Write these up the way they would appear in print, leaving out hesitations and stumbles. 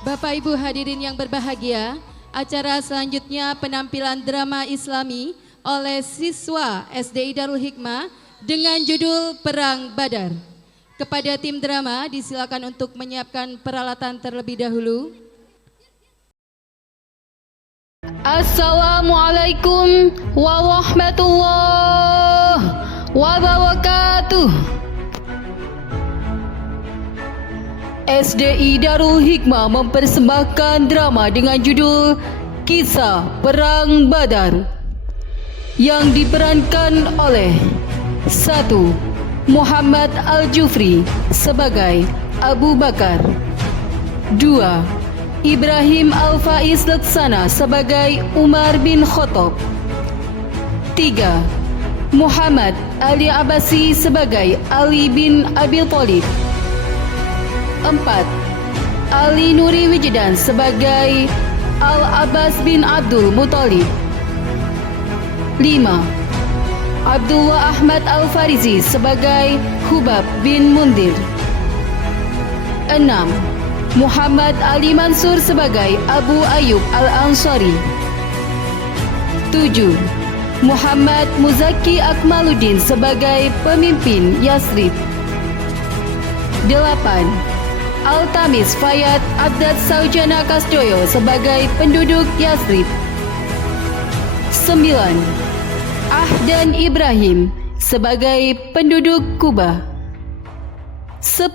Bapak Ibu hadirin yang berbahagia, acara selanjutnya penampilan drama Islami oleh siswa SDI Darul Hikmah dengan judul Perang Badar. Kepada tim drama disilakan untuk menyiapkan peralatan terlebih dahulu. Assalamualaikum warahmatullahi wabarakatuh. SDI Darul Hikmah mempersembahkan drama dengan judul Kisah Perang Badar yang diperankan oleh 1. Muhammad Al-Jufri sebagai Abu Bakar, 2. Ibrahim Al-Faiz Laksana sebagai Umar bin Khattab, 3. Muhammad Ali Abbasi sebagai Ali bin Abi Thalib, 4. Ali Nuri Wijdan sebagai Al-Abbas bin Abdul Muttalib, 5. Abdullah Ahmad Al-Farizi sebagai Hubab bin Mundir, 6. Muhammad Ali Mansur sebagai Abu Ayyub Al-Ansari, 7. Muhammad Muzaki Akmaluddin sebagai pemimpin Yasrib, 8. Al-Tamis Fayad Abdad Saujana Kasdoyo sebagai penduduk Yasrib, 9. Ahdan Ibrahim sebagai penduduk Kuba, 10.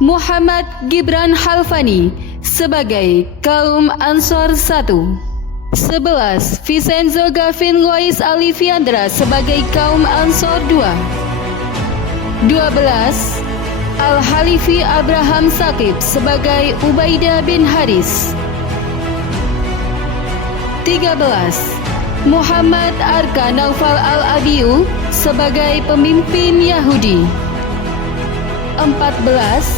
Muhammad Gibran Halfani sebagai kaum Ansor 1, 11. Vincenzo Gavin Lois Alifiandra sebagai kaum Ansor 2, 12. Al-Halifi Abraham Saqib sebagai Ubaidah bin Haris, 13. Muhammad Arka Naufal Al-Abiyu sebagai pemimpin Yahudi, 14.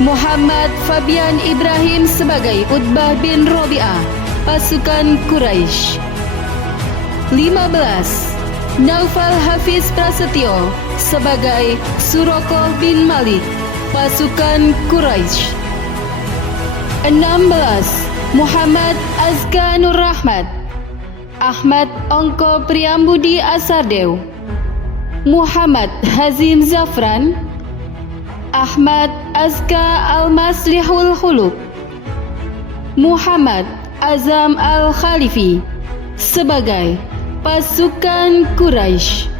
Muhammad Fabian Ibrahim sebagai Utbah bin Robi'ah, pasukan Quraisy, 15. Naufal Hafiz Prasetyo sebagai Surokoh bin Malik, pasukan Quraisy, 16. Muhammad Azka Nur Rahmat, Ahmad Ongko Priambudi Asardew, Muhammad Hazim Zafran, Ahmad Azka Al-Maslihul Khuluq, Muhammad Azam Al-Khalifi sebagai pasukan Quraisy.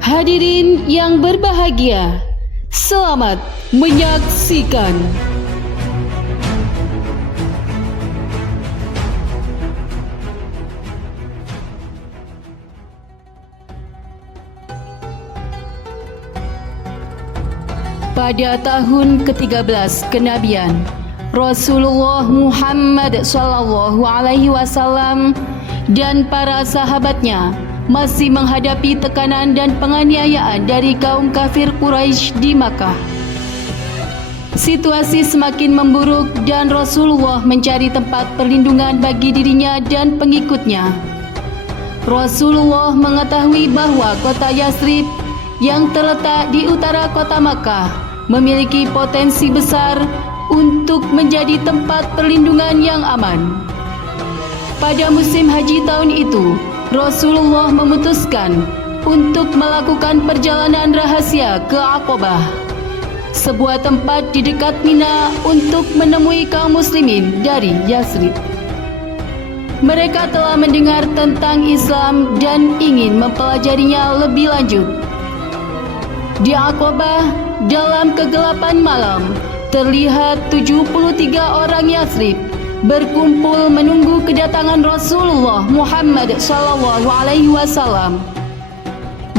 Hadirin yang berbahagia, selamat menyaksikan. Pada tahun ke-13 kenabian, Rasulullah Muhammad SAW dan para sahabatnya masih menghadapi tekanan dan penganiayaan dari kaum kafir Quraisy di Makkah. Situasi semakin memburuk dan Rasulullah mencari tempat perlindungan bagi dirinya dan pengikutnya. Rasulullah mengetahui bahwa kota Yasrib yang terletak di utara kota Makkah memiliki potensi besar untuk menjadi tempat perlindungan yang aman. Pada musim haji tahun itu, Rasulullah memutuskan untuk melakukan perjalanan rahasia ke Aqabah, sebuah tempat di dekat Mina, untuk menemui kaum muslimin dari Yasrib. Mereka telah mendengar tentang Islam dan ingin mempelajarinya lebih lanjut. Di Aqabah, dalam kegelapan malam, terlihat 73 orang Yasrib berkumpul menunggu kedatangan Rasulullah Muhammad SAW.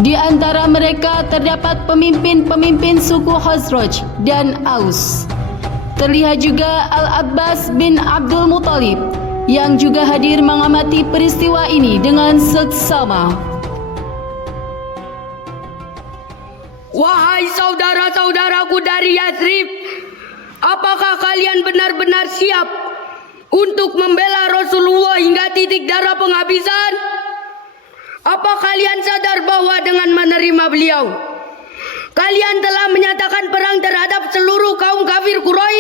Di antara mereka terdapat pemimpin-pemimpin suku Khazraj dan Aus. Terlihat juga Al-Abbas bin Abdul Muttalib yang juga hadir mengamati peristiwa ini dengan seksama. Wahai saudara-saudaraku dari Yasrib, apakah kalian benar-benar siap untuk membela Rasulullah hingga titik darah penghabisan? Apa kalian sadar bahwa dengan menerima beliau, kalian telah menyatakan perang terhadap seluruh kaum kafir Quraisy?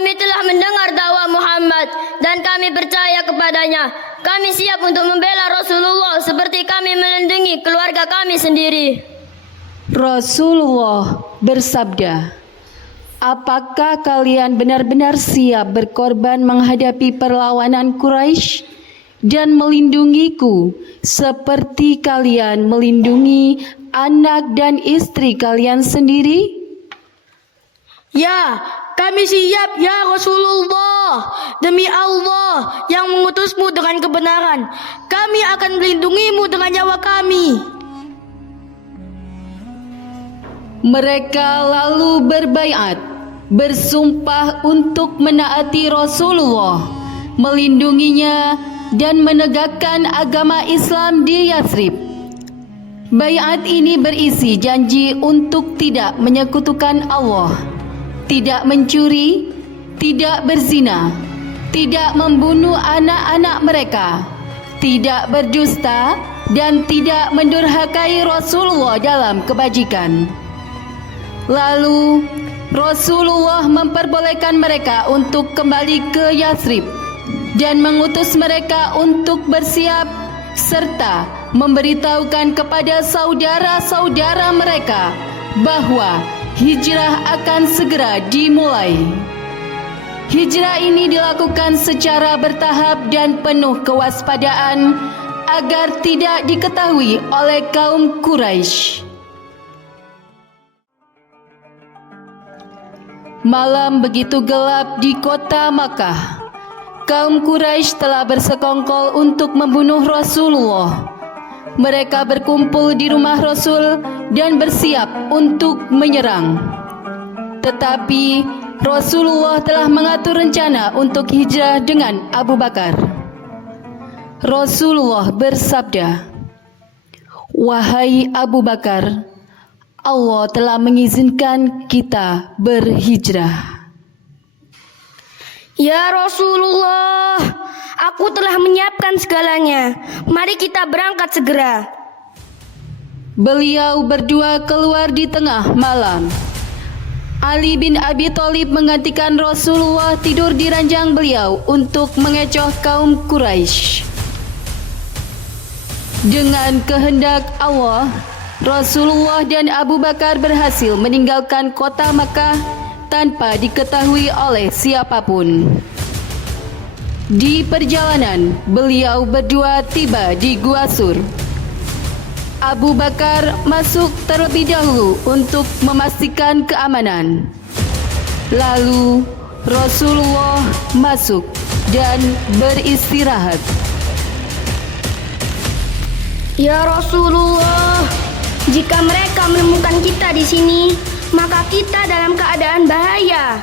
Kami telah mendengar dakwah Muhammad dan kami percaya kepadanya. Kami siap untuk membela Rasulullah seperti kami melindungi keluarga kami sendiri. Rasulullah bersabda, apakah kalian benar-benar siap berkorban menghadapi perlawanan Quraisy dan melindungiku seperti kalian melindungi anak dan istri kalian sendiri? Ya, kami siap ya Rasulullah. Demi Allah yang mengutusmu dengan kebenaran, kami akan melindungimu dengan nyawa kami. Mereka lalu berbaiat, bersumpah untuk menaati Rasulullah, melindunginya dan menegakkan agama Islam di Yathrib. Baiat ini berisi janji untuk tidak menyekutukan Allah, tidak mencuri, tidak berzina, tidak membunuh anak-anak mereka, tidak berdusta, dan tidak mendurhakai Rasulullah dalam kebajikan. Lalu Rasulullah memperbolehkan mereka untuk kembali ke Yathrib dan mengutus mereka untuk bersiap serta memberitahukan kepada saudara-saudara mereka bahwa hijrah akan segera dimulai. Hijrah ini dilakukan secara bertahap dan penuh kewaspadaan agar tidak diketahui oleh kaum Quraisy. Malam begitu gelap di kota Makkah. Kaum Quraisy telah bersekongkol untuk membunuh Rasulullah. Mereka berkumpul di rumah Rasul dan bersiap untuk menyerang. Tetapi Rasulullah telah mengatur rencana untuk hijrah dengan Abu Bakar. Rasulullah bersabda, "Wahai Abu Bakar, Allah telah mengizinkan kita berhijrah." Ya Rasulullah, aku telah menyiapkan segalanya. Mari kita berangkat segera. Beliau berdua keluar di tengah malam. Ali bin Abi Thalib menggantikan Rasulullah tidur di ranjang beliau untuk mengecoh kaum Quraisy. Dengan kehendak Allah, Rasulullah dan Abu Bakar berhasil meninggalkan kota Makkah tanpa diketahui oleh siapapun. Di perjalanan, beliau berdua tiba di Gua Sur. Abu Bakar masuk terlebih dahulu untuk memastikan keamanan. Lalu Rasulullah masuk dan beristirahat. Ya Rasulullah, jika mereka menemukan kita di sini, maka kita dalam keadaan bahaya.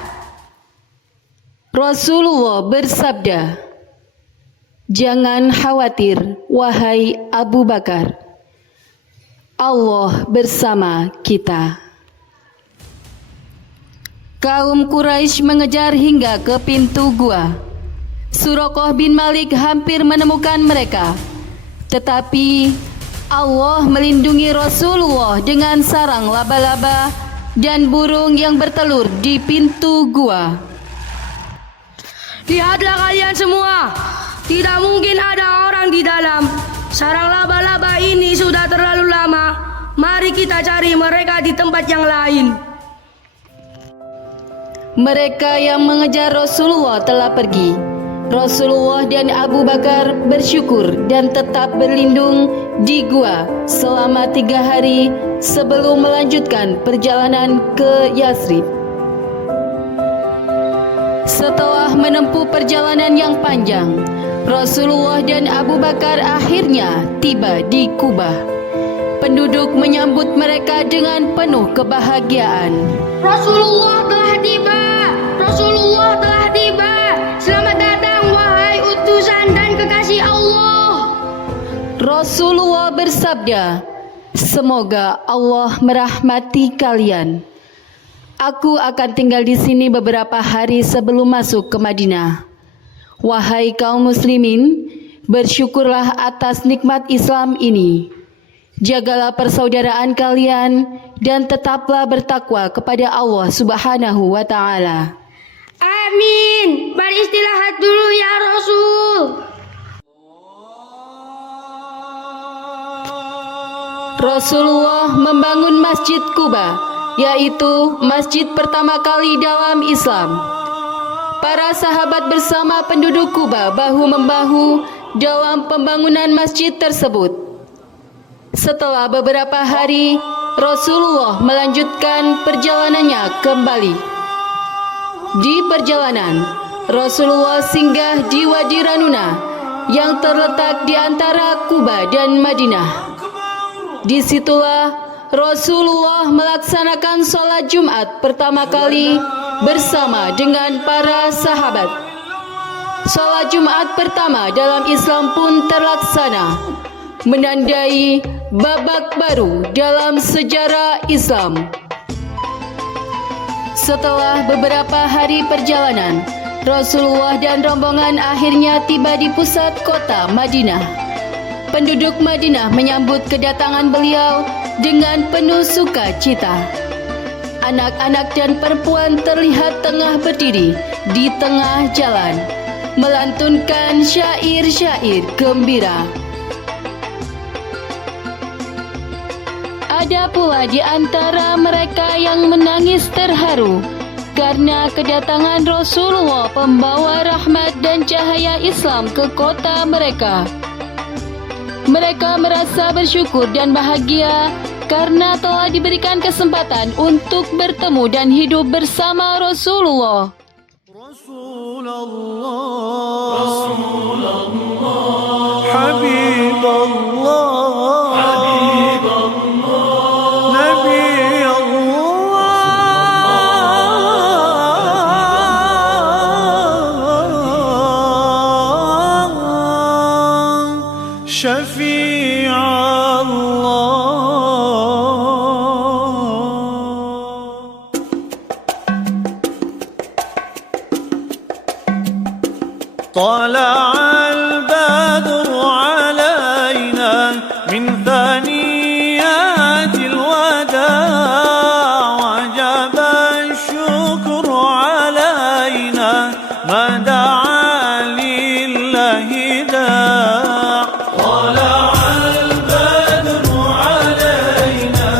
Rasulullah bersabda, "Jangan khawatir, wahai Abu Bakar. Allah bersama kita." Kaum Quraisy mengejar hingga ke pintu gua. Suraqah bin Malik hampir menemukan mereka, tetapi Allah melindungi Rasulullah dengan sarang laba-laba dan burung yang bertelur di pintu gua. Lihatlah kalian semua, tidak mungkin ada orang di dalam. Sarang laba-laba ini sudah terlalu lama. Mari kita cari mereka di tempat yang lain. Mereka yang mengejar Rasulullah telah pergi. Rasulullah dan Abu Bakar bersyukur dan tetap berlindung di gua selama 3 hari sebelum melanjutkan perjalanan ke Yathrib. Setelah menempuh perjalanan yang panjang, Rasulullah dan Abu Bakar akhirnya tiba di Kubah. Penduduk menyambut mereka dengan penuh kebahagiaan. Rasulullah telah tiba. Rasulullah telah tiba. Selamat datang wahai utusan dan kekasih Allah. Rasulullah bersabda, "Semoga Allah merahmati kalian. Aku akan tinggal di sini beberapa hari sebelum masuk ke Madinah. Wahai kaum muslimin, bersyukurlah atas nikmat Islam ini. Jagalah persaudaraan kalian dan tetaplah bertakwa kepada Allah Subhanahu wa taala." Amin. Mari istirahat dulu ya Rasul. Rasulullah membangun Masjid Quba, yaitu masjid pertama kali dalam Islam. Para sahabat bersama penduduk Quba bahu-membahu dalam pembangunan masjid tersebut. Setelah beberapa hari, Rasulullah melanjutkan perjalanannya kembali. Di perjalanan, Rasulullah singgah di Wadi Ranuna yang terletak di antara Quba dan Madinah. Disitulah Rasulullah melaksanakan sholat Jumat pertama kali bersama dengan para sahabat. Sholat Jumat pertama dalam Islam pun terlaksana, menandai babak baru dalam sejarah Islam. Setelah beberapa hari perjalanan, Rasulullah dan rombongan akhirnya tiba di pusat kota Madinah. Penduduk Madinah menyambut kedatangan beliau dengan penuh sukacita. Anak-anak dan perempuan terlihat tengah berdiri di tengah jalan, melantunkan syair-syair gembira. Ada pula di antara mereka yang menangis terharu karena kedatangan Rasulullah pembawa rahmat dan cahaya Islam ke kota mereka. Mereka merasa bersyukur dan bahagia karena telah diberikan kesempatan untuk bertemu dan hidup bersama Rasulullah. Rasulullah, Habibullah, شفيع الله. طلع البدر علينا من ثنيات الوداع وجب الشكر علينا ما دعا لله داع. طلع البدر علينا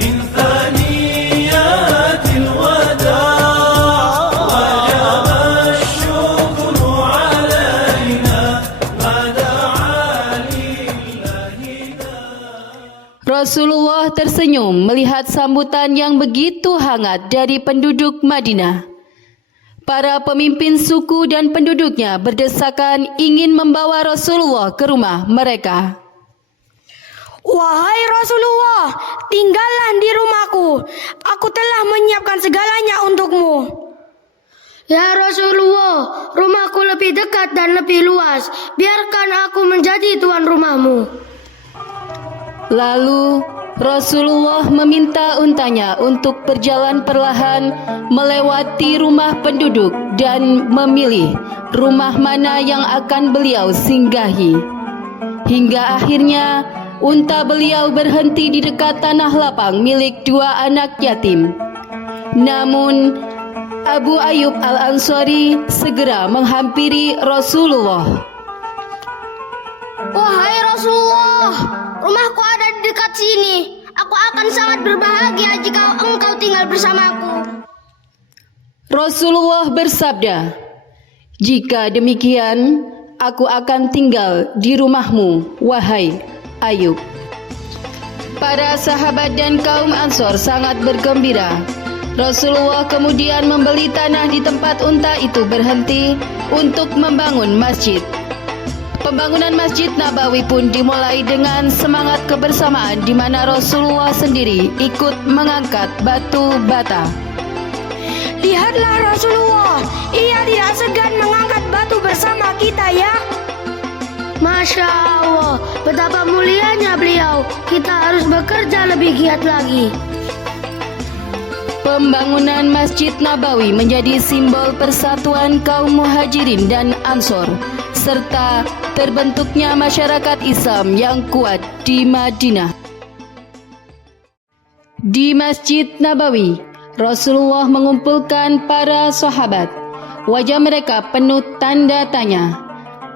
من ثنيات الوداع وجب الشكر علينا ما دعا لله داع. Rasulullah tersenyum melihat sambutan yang begitu hangat dari penduduk Madinah. Para pemimpin suku dan penduduknya berdesakan ingin membawa Rasulullah ke rumah mereka. Wahai Rasulullah, tinggallah di rumahku. Aku telah menyiapkan segalanya untukmu. Ya Rasulullah, rumahku lebih dekat dan lebih luas. Biarkan aku menjadi tuan rumahmu. Lalu Rasulullah meminta untanya untuk berjalan perlahan melewati rumah penduduk dan memilih rumah mana yang akan beliau singgahi. Hingga akhirnya unta beliau berhenti di dekat tanah lapang milik dua anak yatim. Namun Abu Ayyub Al-Ansari segera menghampiri Rasulullah. Wahai Rasulullah, rumahku ada di dekat sini. Aku akan sangat berbahagia jika engkau tinggal bersamaku. Rasulullah bersabda, "Jika demikian, aku akan tinggal di rumahmu, wahai Ayub." Para sahabat dan kaum Ansor sangat bergembira. Rasulullah kemudian membeli tanah di tempat unta itu berhenti untuk membangun masjid. Pembangunan Masjid Nabawi pun dimulai dengan semangat kebersamaan di mana Rasulullah sendiri ikut mengangkat batu bata. Lihatlah Rasulullah, ia tidak segan mengangkat batu bersama kita ya. Masya Allah, betapa mulianya beliau. Kita harus bekerja lebih giat lagi. Pembangunan Masjid Nabawi menjadi simbol persatuan kaum Muhajirin dan Ansor, serta terbentuknya masyarakat Islam yang kuat di Madinah. Di Masjid Nabawi, Rasulullah mengumpulkan para sahabat, Wajah mereka penuh tanda tanya,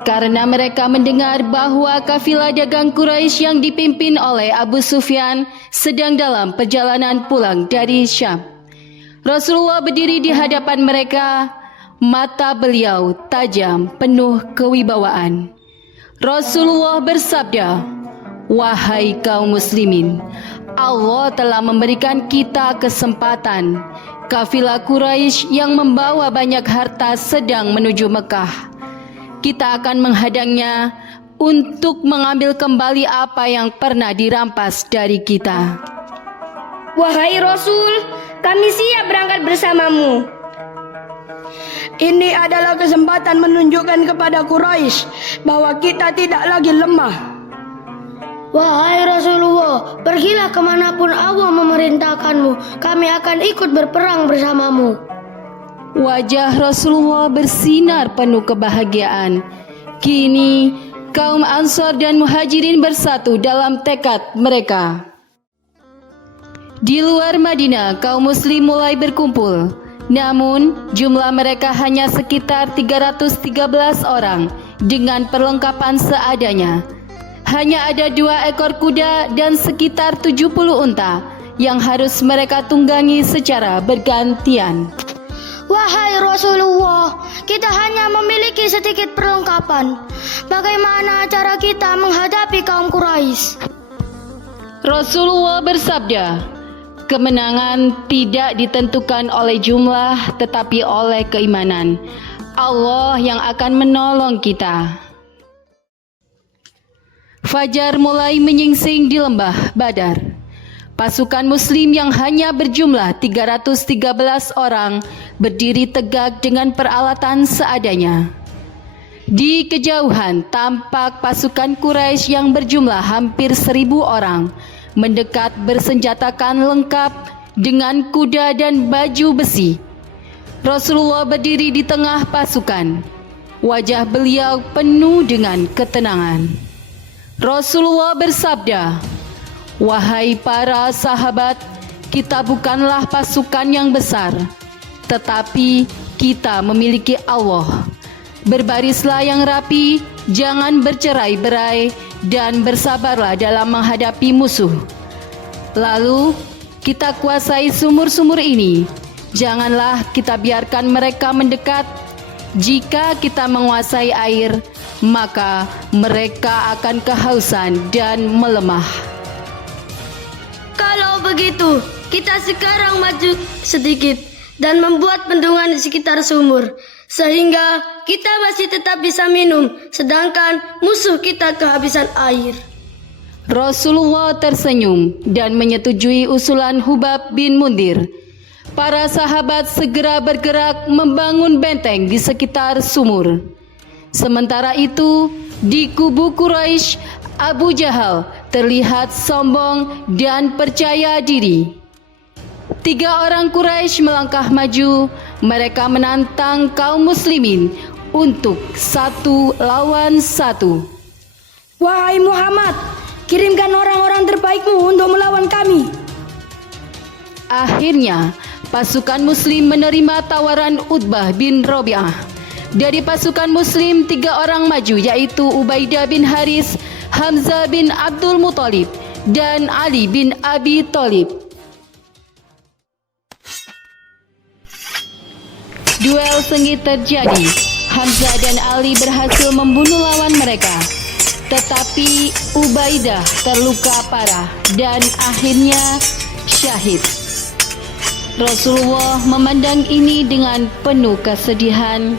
karena mereka mendengar bahwa kafilah dagang Quraisy yang dipimpin oleh Abu Sufyan sedang dalam perjalanan pulang dari Syam. Rasulullah berdiri di hadapan mereka, mata beliau tajam penuh kewibawaan. Rasulullah bersabda, "Wahai kaum muslimin, Allah telah memberikan kita kesempatan. Kafilah Quraisy yang membawa banyak harta sedang menuju Mekah. Kita akan menghadangnya untuk mengambil kembali apa yang pernah dirampas dari kita." Wahai Rasul, kami siap berangkat bersamamu. Ini adalah kesempatan menunjukkan kepada Quraisy bahwa kita tidak lagi lemah. Wahai Rasulullah, pergilah kemanapun Allah memerintahkanmu, kami akan ikut berperang bersamamu. Wajah Rasulullah bersinar penuh kebahagiaan. Kini kaum Ansor dan Muhajirin bersatu dalam tekad mereka. Di luar Madinah, kaum muslim mulai berkumpul. Namun, jumlah mereka hanya sekitar 313 orang dengan perlengkapan seadanya. Hanya ada 2 ekor kuda dan sekitar 70 unta yang harus mereka tunggangi secara bergantian. Wahai Rasulullah, kita hanya memiliki sedikit perlengkapan. Bagaimana cara kita menghadapi kaum Quraisy? Rasulullah bersabda, kemenangan tidak ditentukan oleh jumlah tetapi oleh keimanan. Allah yang akan menolong kita. Fajar mulai menyingsing di lembah Badar. Pasukan muslim yang hanya berjumlah 313 orang berdiri tegak dengan peralatan seadanya. Di kejauhan tampak pasukan Quraisy yang berjumlah hampir 1.000 orang mendekat bersenjatakan lengkap dengan kuda dan baju besi. Rasulullah berdiri di tengah pasukan. Wajah beliau penuh dengan ketenangan. Rasulullah bersabda, "Wahai para sahabat, kita bukanlah pasukan yang besar, tetapi kita memiliki Allah. Berbarislah yang rapi, jangan bercerai-berai, dan bersabarlah dalam menghadapi musuh. Lalu kita kuasai sumur-sumur ini. Janganlah kita biarkan mereka mendekat. Jika kita menguasai air, maka mereka akan kehausan dan melemah." Kalau begitu, kita sekarang maju sedikit dan membuat bendungan di sekitar sumur, sehingga kita masih tetap bisa minum, sedangkan musuh kita kehabisan air. Rasulullah tersenyum dan menyetujui usulan Hubab bin Mundir. Para sahabat segera bergerak membangun benteng di sekitar sumur. Sementara itu, di kubu Quraisy, Abu Jahal terlihat sombong dan percaya diri. 3 orang Quraisy melangkah maju. Mereka menantang kaum muslimin untuk 1 lawan 1. Wahai Muhammad, kirimkan orang-orang terbaikmu untuk melawan kami. Akhirnya, pasukan muslim menerima tawaran Utbah bin Rabi'ah. Dari pasukan muslim 3 orang maju, yaitu Ubaidah bin Haris, Hamzah bin Abdul Muthalib, dan Ali bin Abi Thalib. Duel sengit terjadi. Hamzah dan Ali berhasil membunuh lawan mereka, tetapi Ubaidah terluka parah dan akhirnya syahid. Rasulullah memandang ini dengan penuh kesedihan,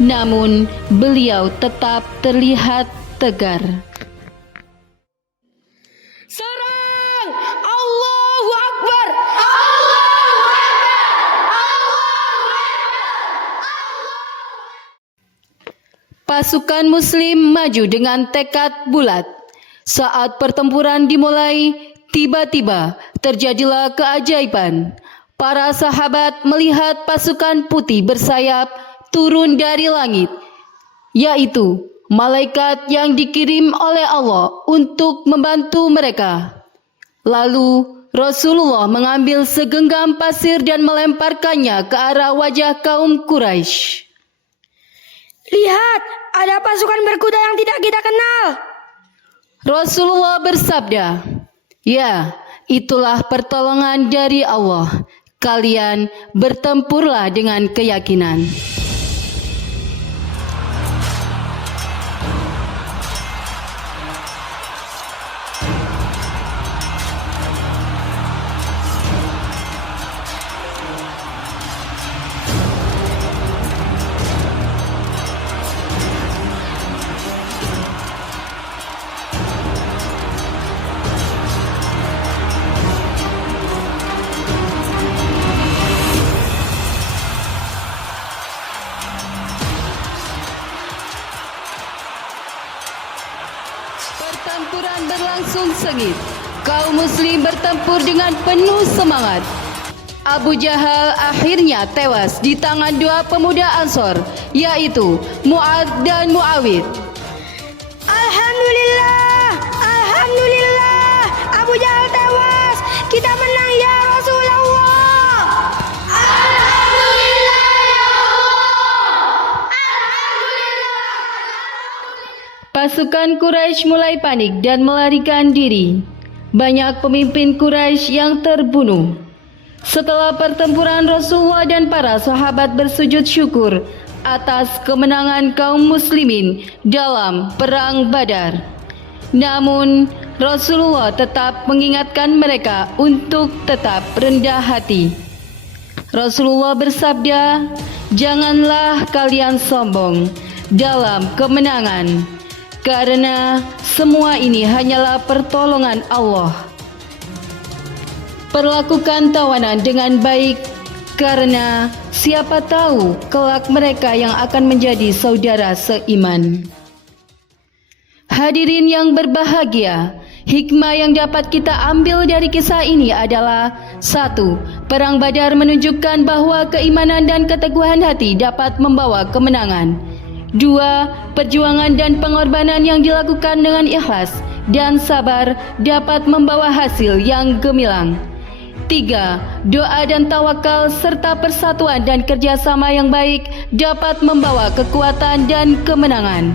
namun beliau tetap terlihat tegar. Serang! Allahu Akbar! Pasukan muslim maju dengan tekad bulat. Saat pertempuran dimulai, tiba-tiba terjadilah keajaiban. Para sahabat melihat pasukan putih bersayap turun dari langit, yaitu malaikat yang dikirim oleh Allah untuk membantu mereka. Lalu Rasulullah mengambil segenggam pasir dan melemparkannya ke arah wajah kaum Quraisy. Lihat, ada pasukan berkuda yang tidak kita kenal. Rasulullah bersabda, "Ya, itulah pertolongan dari Allah. Kalian bertempurlah dengan keyakinan." Pertempuran berlangsung sengit. Kaum muslim bertempur dengan penuh semangat. Abu Jahal akhirnya tewas di tangan dua pemuda Ansor, yaitu Mu'ad dan Mu'awid. Alhamdulillah, Alhamdulillah, Abu Jahal tewas. Kita menang ya Rasulullah. Alhamdulillah ya Allah. Pasukan Quraisy mulai panik dan melarikan diri. Banyak pemimpin Quraisy yang terbunuh. Setelah pertempuran, Rasulullah dan para sahabat bersujud syukur atas kemenangan kaum muslimin dalam perang Badar. Namun, Rasulullah tetap mengingatkan mereka untuk tetap rendah hati. Rasulullah bersabda, "Janganlah kalian sombong dalam kemenangan, karena semua ini hanyalah pertolongan Allah. Perlakukan tawanan dengan baik, karena siapa tahu kelak mereka yang akan menjadi saudara seiman." Hadirin yang berbahagia, hikmah yang dapat kita ambil dari kisah ini adalah: 1. Perang Badar menunjukkan bahwa keimanan dan keteguhan hati dapat membawa kemenangan. 2. Perjuangan dan pengorbanan yang dilakukan dengan ikhlas dan sabar dapat membawa hasil yang gemilang. 3. Doa dan tawakal serta persatuan dan kerjasama yang baik dapat membawa kekuatan dan kemenangan.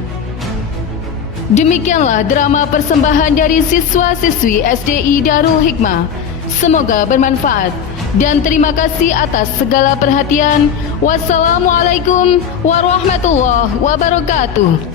Demikianlah drama persembahan dari siswa-siswi SDI Darul Hikmah. Semoga bermanfaat dan terima kasih atas segala perhatian. Wassalamualaikum warahmatullahi wabarakatuh.